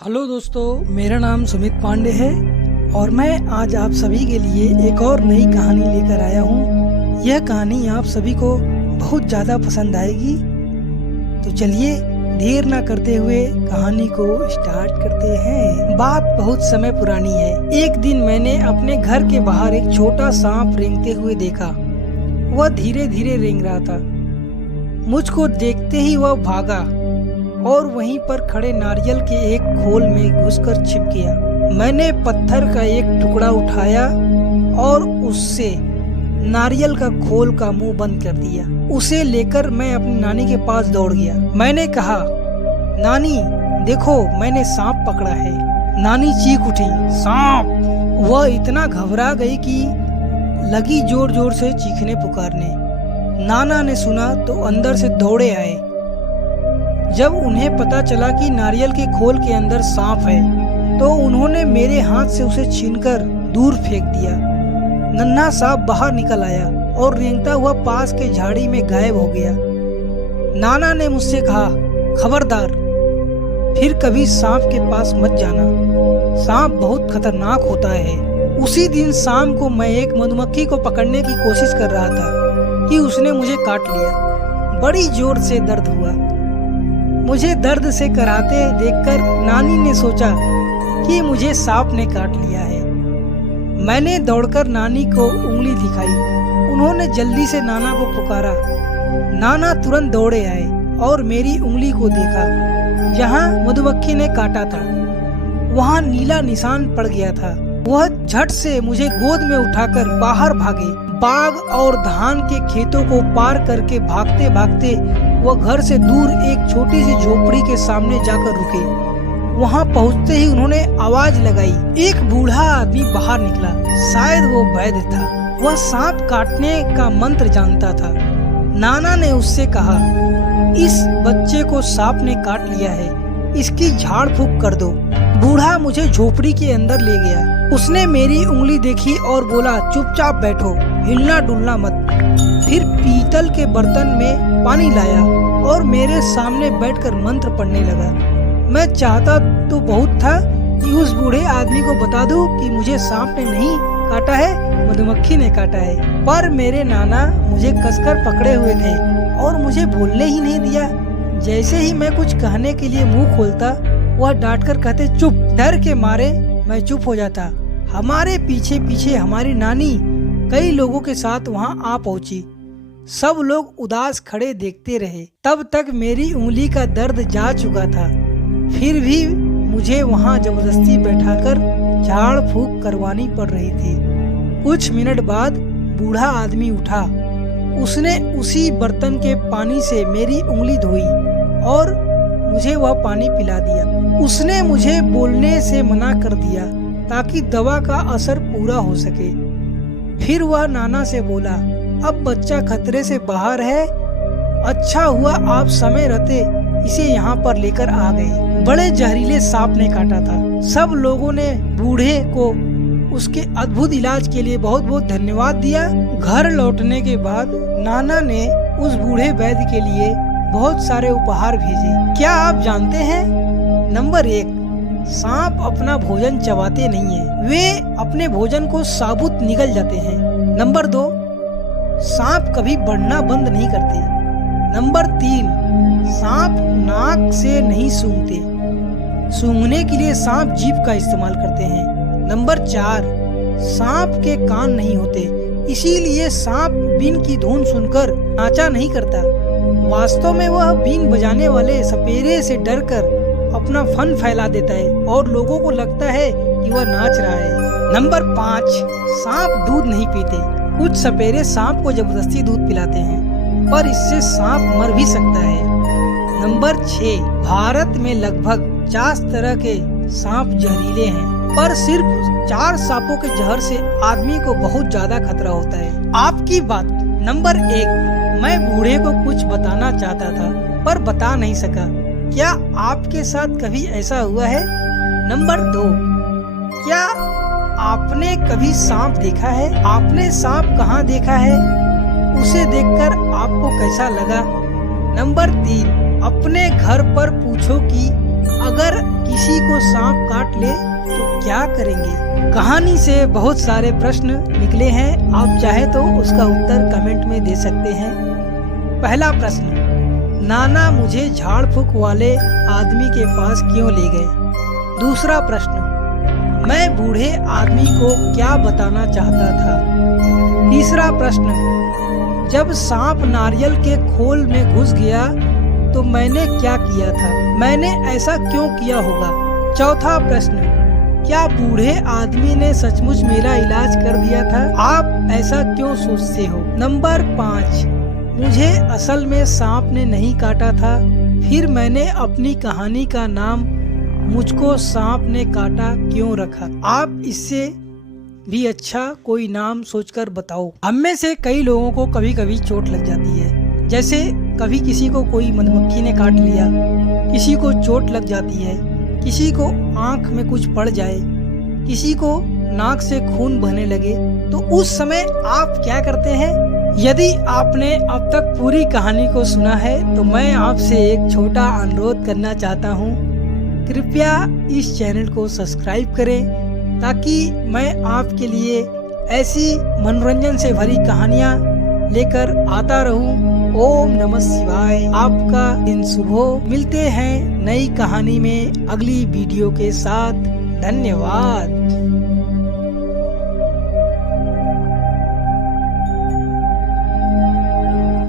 Hello दोस्तों, मेरा नाम सुमित पांडे है और मैं आज आप सभी के लिए एक और नई कहानी लेकर आया हूँ। यह कहानी आप सभी को बहुत ज़्यादा पसंद आएगी। तो चलिए देर ना करते हुए कहानी को स्टार्ट करते हैं। बात बहुत समय पुरानी है। एक दिन मैंने अपने घर के बाहर एक छोटा सांप रेंगते हुए देखा। वह धीरे धीरे रेंग रहा था। मुझको देखते ही वह भागा और वहीं पर खड़े नारियल के एक खोल में घुसकर छिप गया। मैंने पत्थर का एक टुकड़ा उठाया और उससे नारियल का खोल का मुंह बंद कर दिया। उसे लेकर मैं अपनी नानी के पास दौड़ गया। मैंने कहा, नानी देखो, मैंने सांप पकड़ा है। नानी चीख उठी, सांप! वह इतना घबरा गई कि लगी जोर जोर से चीखने पुकारने। नाना ने सुना तो अंदर से दौड़े आए। जब उन्हें पता चला कि नारियल के खोल के अंदर सांप है तो उन्होंने मेरे हाथ से उसे छीनकर दूर फेंक दिया। नन्हा सांप बाहर निकल आया और रेंगता हुआ पास के झाड़ी में गायब हो गया। नाना ने मुझसे कहा, खबरदार, फिर कभी सांप के पास मत जाना। सांप बहुत खतरनाक होता है। उसी दिन शाम को मैं एक मधुमक्खी को पकड़ने की कोशिश कर रहा था कि उसने मुझे काट लिया। बड़ी जोर से दर्द हुआ। मुझे दर्द से कराहते देखकर नानी ने सोचा कि मुझे सांप ने काट लिया है। मैंने दौड़कर नानी को उंगली दिखाई। उन्होंने जल्दी से नाना को पुकारा। नाना तुरंत दौड़े आए और मेरी उंगली को देखा जहां मधुमक्खी ने काटा था। वहां नीला निशान पड़ गया था। वह झट से मुझे गोद में उठाकर बाहर भागे। बाग और धान के खेतों को पार करके भागते भागते वह घर से दूर एक छोटी सी झोपड़ी के सामने जाकर रुके। वहां पहुंचते ही उन्होंने आवाज लगाई। एक बूढ़ा आदमी बाहर निकला। शायद वो वैद्य था। वह सांप काटने का मंत्र जानता था। नाना ने उससे कहा, इस बच्चे को सांप ने काट लिया है, इसकी झाड़ फूक कर दो। बूढ़ा मुझे झोपड़ी के अंदर ले गया। उसने मेरी उंगली देखी और बोला, चुपचाप बैठो, हिलना डुलना मत। फिर पीतल के बर्तन में पानी लाया और मेरे सामने बैठकर मंत्र पढ़ने लगा। मैं चाहता तो बहुत था कि उस बूढ़े आदमी को बता दूं कि मुझे सांप ने नहीं काटा है, मधुमक्खी ने काटा है। पर मेरे नाना मुझे कसकर पकड़े हुए थे और मुझे बोलने ही नहीं दिया। जैसे ही मैं कुछ कहने के लिए मुंह खोलता, वह डांट कर कहते, चुप। डर के मारे मैं चुप हो जाता। हमारे पीछे पीछे हमारी नानी कई लोगों के साथ वहां आ पहुंची। सब लोग उदास खड़े देखते रहे। तब तक मेरी उंगली का दर्द जा चुका था। फिर भी मुझे वहां जबरदस्ती बैठाकर झाड़ फूक करवानी पड़ रही थी। कुछ मिनट बाद बूढ़ा आदमी उठा। उसने उसी बर्तन के पानी से मेरी उंगली धोई और मुझे वह पानी पिला दिया। उसने मुझे बोलने से मना कर दिया ताकि दवा का असर पूरा हो सके। फिर वह नाना से बोला, अब बच्चा खतरे से बाहर है। अच्छा हुआ आप समय रहते इसे यहाँ पर लेकर आ गए। बड़े जहरीले सांप ने काटा था। सब लोगों ने बूढ़े को उसके अद्भुत इलाज के लिए बहुत बहुत धन्यवाद दिया। घर लौटने के बाद नाना ने उस बूढ़े वैद्य के लिए बहुत सारे उपहार भेजे। क्या आप जानते हैं? नंबर 1, सांप अपना भोजन चबाते नहीं है, वे अपने भोजन को साबुत निगल जाते हैं। नंबर 2, सांप कभी बढ़ना बंद नहीं करते। नंबर 3, सांप नाक से नहीं सूंघते। सूंघने के लिए सांप जीभ का इस्तेमाल करते हैं। नंबर 4, सांप के कान नहीं होते, इसीलिए सांप बीन की धुन सुनकर नाचा नहीं करता। वास्तव में वह बीन बजाने वाले सपेरे से डरकर अपना फन फैला देता है और लोगों को लगता है कि वह नाच रहा है। नंबर 5, सांप दूध नहीं पीते। कुछ सपेरे सांप को जबरदस्ती दूध पिलाते हैं, पर इससे सांप मर भी सकता है। नंबर 6, भारत में लगभग 50 तरह के सांप जहरीले हैं, पर सिर्फ 4 सांपों के जहर से आदमी को बहुत ज्यादा खतरा होता है। आपकी बात। नंबर 1, मैं बूढ़े को कुछ बताना चाहता था पर बता नहीं सका। क्या आपके साथ कभी ऐसा हुआ है? नंबर 2, क्या आपने कभी सांप देखा है? आपने सांप कहाँ देखा है? उसे देखकर आपको कैसा लगा? नंबर 3, अपने घर पर पूछो कि अगर किसी को सांप काट ले तो क्या करेंगे? कहानी से बहुत सारे प्रश्न निकले हैं। आप चाहे तो उसका उत्तर कमेंट में दे सकते हैं। पहला प्रश्न, नाना मुझे झाड़ फूक वाले आदमी के पास क्यों ले गए? दूसरा प्रश्न, मैं बूढ़े आदमी को क्या बताना चाहता था? तीसरा प्रश्न, जब सांप नारियल के खोल में घुस गया तो मैंने क्या किया था? मैंने ऐसा क्यों किया होगा? चौथा प्रश्न, क्या बूढ़े आदमी ने सचमुच मेरा इलाज कर दिया था? आप ऐसा क्यों सोचते हो? नंबर 5, मुझे असल में सांप ने नहीं काटा था, फिर मैंने अपनी कहानी का नाम मुझको सांप ने काटा क्यों रखा? आप इससे भी अच्छा कोई नाम सोचकर बताओ। हम में से कई लोगों को कभी कभी चोट लग जाती है, जैसे कभी किसी को कोई मधुमक्खी ने काट लिया, किसी को चोट लग जाती है, किसी को आंख में कुछ पड़ जाए, किसी को नाक से खून बहने लगे, तो उस समय आप क्या करते हैं? यदि आपने अब तक पूरी कहानी को सुना है तो मैं आपसे एक छोटा अनुरोध करना चाहता हूँ। कृपया इस चैनल को सब्सक्राइब करें ताकि मैं आपके लिए ऐसी मनोरंजन से भरी कहानियाँ लेकर आता रहूं। ओम नमः शिवाय। आपका दिन शुभ हो। मिलते हैं नई कहानी में अगली वीडियो के साथ। धन्यवाद।